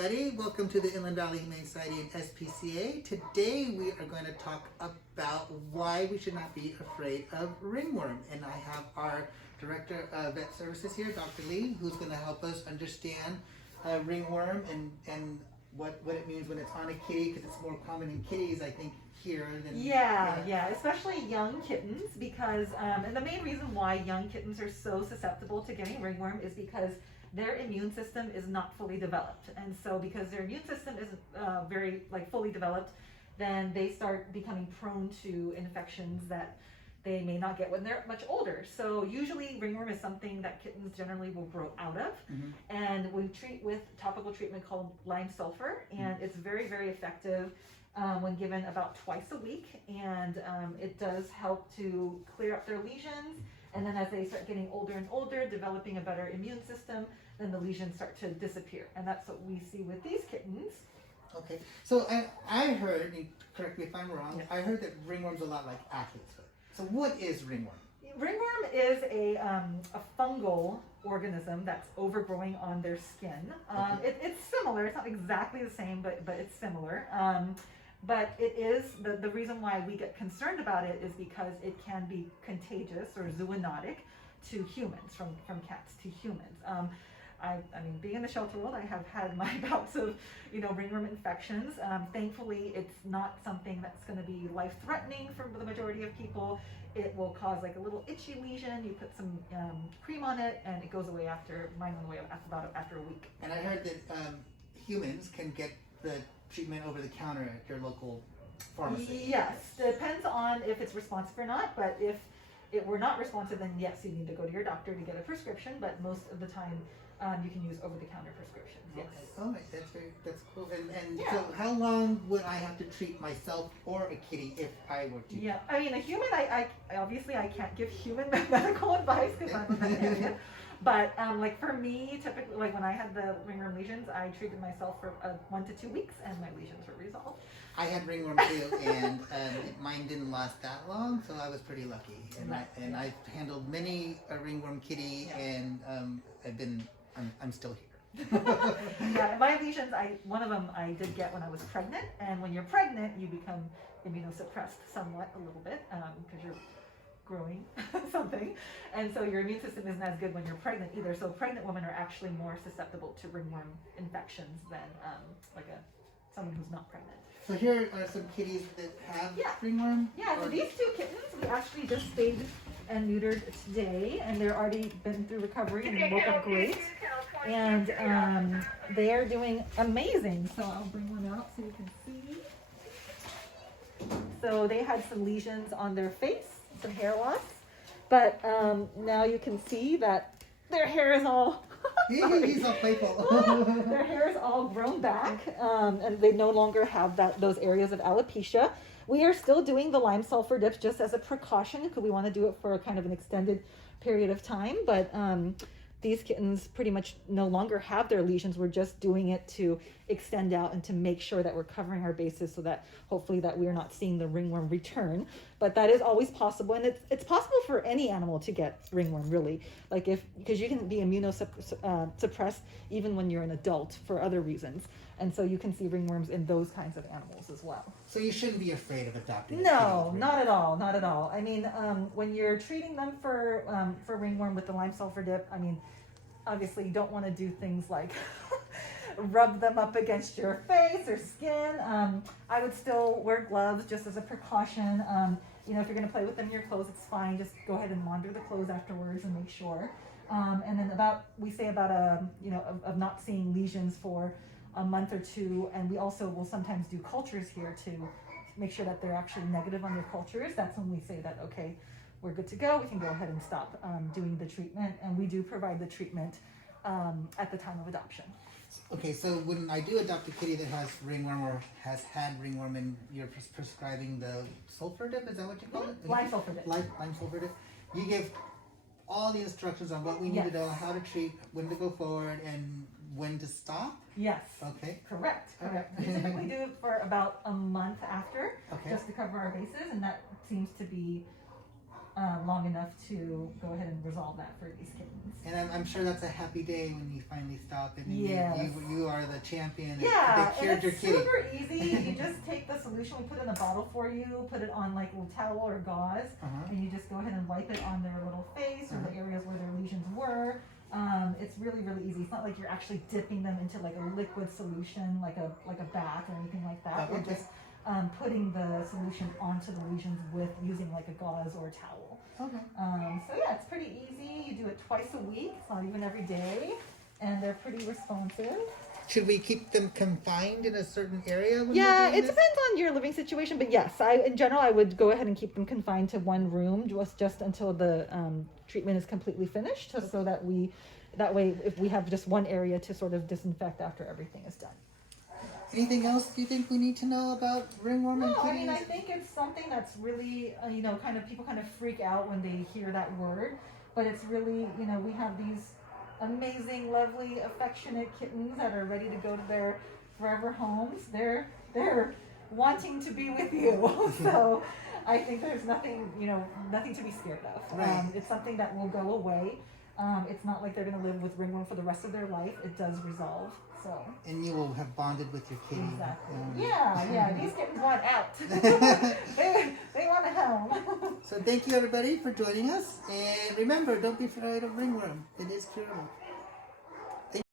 everybody. Welcome to the Inland Valley Humane Society and SPCA. Today we are going to talk about why we should not be afraid of ringworm. And I have our Director of Vet Services here, Dr. Lee, who's going to help us understand ringworm and what it means when it's on a kitty, because it's more common in kitties, I think, here than... Yeah, especially young kittens, because, and the main reason why young kittens are so susceptible to getting ringworm is because their immune system is not fully developed. And so because their immune system isn't very fully developed, then they start becoming prone to infections that they may not get when they're much older. So usually ringworm is something that kittens generally will grow out of. And we treat with topical treatment called lime sulfur, and it's very, very effective when given about twice a week. And it does help to clear up their lesions. And then as they start getting older and older, developing a better immune system, then the lesions start to disappear. And that's what we see with these kittens. Okay, so I heard, and correct me if I'm wrong, Yes. I heard that ringworm's a lot like athlete's foot. So what is ringworm? Ringworm is a fungal organism that's overgrowing on their skin. It's similar. It's not exactly the same, but it's similar. But it is, the reason why we get concerned about it is because it can be contagious or zoonotic to humans, from cats to humans. I mean, being in the shelter world, I have had my bouts of, ringworm infections. Thankfully, it's not something that's going to be life-threatening for the majority of people. It will cause like a little itchy lesion. You put some cream on it, and it goes away mine went away after a week. And I heard that humans can get the treatment over the counter at your local pharmacy. Yes, depends on if it's responsive or not, but if it were not responsive, then yes, you need to go to your doctor to get a prescription, but most of the time you can use over-the-counter prescriptions, yes. Okay. All right, that's cool. And Yeah. so how long would I have to treat myself or a kitty if I were to? Yeah, I mean, a human, I obviously I can't give human medical advice because I'm a veterinarian. But like for me, typically, like when I had the ringworm lesions, I treated myself for 1 to 2 weeks, and my lesions were resolved. I had ringworm too, and mine didn't last that long, so I was pretty lucky. And I've handled many a ringworm kitty, and I'm still here. Yeah, my lesions, one of them I did get when I was pregnant, and when you're pregnant, you become immunosuppressed somewhat a little bit because you're growing something, and so your immune system isn't as good when you're pregnant either. So pregnant women are actually more susceptible to ringworm infections than someone who's not pregnant. So here are some kitties that have ringworm? Yeah, so these 2 kittens we actually just spayed and neutered today, and they're already been through recovery and woke up great, and they are doing amazing. So I'll bring one out so you can see. So they had some lesions on their face, some hair loss, but now you can see that their hair is all He's all playful. their hair is all grown back, and they no longer have those areas of alopecia. We are still doing the lime sulfur dips just as a precaution because we want to do it for kind of an extended period of time, but these kittens pretty much no longer have their lesions. We're just doing it to extend out and to make sure that we're covering our bases so that hopefully that we are not seeing the ringworm return. But that is always possible, and it's possible for any animal to get ringworm, really. Because you can be immunosuppressed even when you're an adult for other reasons. And so you can see ringworms in those kinds of animals as well. So you shouldn't be afraid of adopting. No, not at all, not at all. I mean, when you're treating them for ringworm with the lime sulfur dip, I mean, obviously you don't want to do things like rub them up against your face or skin. I would still wear gloves just as a precaution. If you're going to play with them in your clothes, it's fine. Just go ahead and monitor the clothes afterwards and make sure. And then we say about of not seeing lesions for a month or 2, and we also will sometimes do cultures here to make sure that they're actually negative on your cultures. That's when we say that, okay, we're good to go, we can go ahead and stop doing the treatment, and we do provide the treatment at the time of adoption. Okay, so when I do adopt a kitty that has ringworm or has had ringworm, and you're prescribing the sulfur dip, is that what you call it? Lime sulfur dip. Lime sulfur dip. You give all the instructions on what we need to know, how to treat, when to go forward, and when to stop? Yes. Okay. Correct. We typically do it for about a month after, Okay. just to cover our bases, and that seems to be long enough to go ahead and resolve that for these kittens. And I'm sure that's a happy day when you finally stop and Yes. you are the champion. Yeah, They cured and it's your kitty. super easy. You just take the solution, we put it in a bottle for you, put it on like a little towel or gauze, and you just go ahead and wipe it on their little face or the areas where their lesions were. It's really, really easy. It's not like you're actually dipping them into like a liquid solution, like a bath or anything like that. Okay. We're just putting the solution onto the lesions with using like a gauze or a towel. Okay. So yeah, it's pretty easy. You do it twice a week. It's not even every day, and they're pretty responsive. Should we keep them confined in a certain area? When Yeah, we're doing it this? depends on your living situation, but yes, in general I would go ahead and keep them confined to one room just until the treatment is completely finished, so that way if we have just one area to sort of disinfect after everything is done. Anything else do you think we need to know about ringworm and No, kitties? I mean, I think it's something that's really, people kind of freak out when they hear that word, but it's really, we have these amazing, lovely, affectionate kittens that are ready to go to their forever homes. They're wanting to be with you. So I think there's nothing to be scared of. Right. It's something that will go away. It's not like they're going to live with ringworm for the rest of their life. It does resolve. So. And you will have bonded with your kitty. Exactly. Yeah. These kittens want out. they want a home. So thank you everybody for joining us. And remember, don't be afraid of ringworm. It is curable.